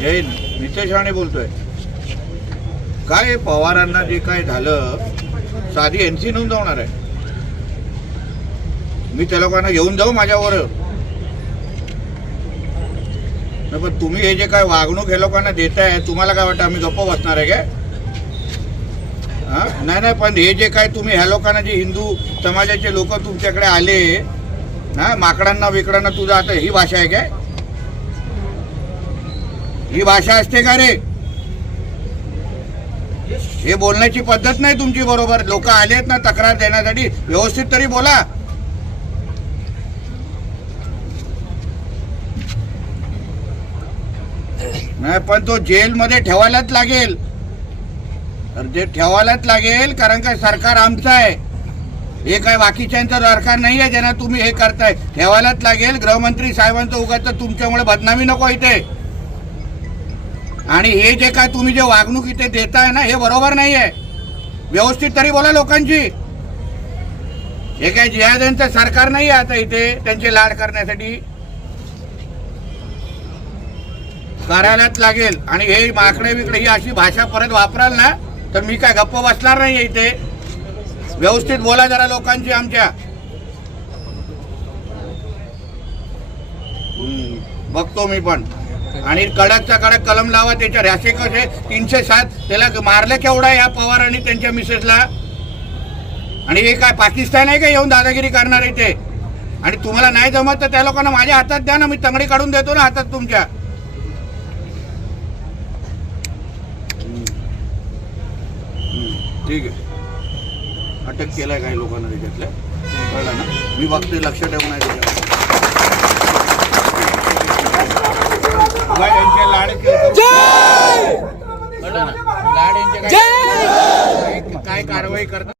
जैन नितेश राणे बोलतोय. काय पवारांना जे काय झालं साधी एनसी नोंदवणार आहे. मी त्या लोकांना घेऊन जाऊ माझ्यावर. नाही, पण तुम्ही हे जे काय वागणूक हे लोकांना देताय तुम्हाला काय वाटतं आम्ही गप्प बसणार आहे काय? हा? नाही नाही पण हे जे काय तुम्ही ह्या लोकांना जे हिंदू समाजाचे लोक तुमच्याकडे आले ना माकडांना विकडांना तुझं आता ही भाषा आहे काय? ही भाषा असते का रे? हे बोलण्याची पद्धत नाही तुमची बरोबर. लोक आलेत ना तक्रार देण्यासाठी. व्यवस्थित तरी बोला. नाही पण तो जेलमध्ये ठेवायलाच लागेल. तर ते ठेवायलाच लागेल कारण का सरकार आमचं आहे. हे काय बाकीच्यांचं सरकार नाही आहे ज्यांना तुम्ही हे करताय. ठेवायलाच लागेल. गृहमंत्री साहेबांचं उगाच तुमच्यामुळे बदनामी नको इथे. आणि हे जे काय तुम्ही जे वागणूक इथे देताय ना हे बरोबर नाही आहे व्यवस्थित तरी बोला लोकांची. हे काय जिहाद्यांचं सरकार नाही आहे आता इथे त्यांचे लाड करण्यासाठी. कार्यालयात लागेल. आणि हे माकडे बिकडे ही अशी भाषा परत वापराल ना तर मी काय गप्प बसणार नाही इथे. व्यवस्थित बोला जरा लोकांची आमच्या. बघतो मी पण. आणि कडकचा कडक कलम लावा त्याच्या रॅसे कसे? तीनशे सात. त्याला मारलं केवढा या पवार आणि त्यांच्या मिसेसला? आणि हे काय पाकिस्तान आहे का येऊन दादागिरी करणार आहे ते? आणि तुम्हाला नाही जमत तर त्या लोकांना माझ्या हातात द्या ना मी तंगडी काढून देतो ना हातात तुमच्या. ठीक आहे. अटक केलाय काही लोकांना त्याच्यातल्या. कळलं ना? मी बघते लक्ष ठेवून आहे त्याच्यावर उगा यांचे लाड केलं तर- कळलं ना लाड यांचे काय- काय कारवाई करतात.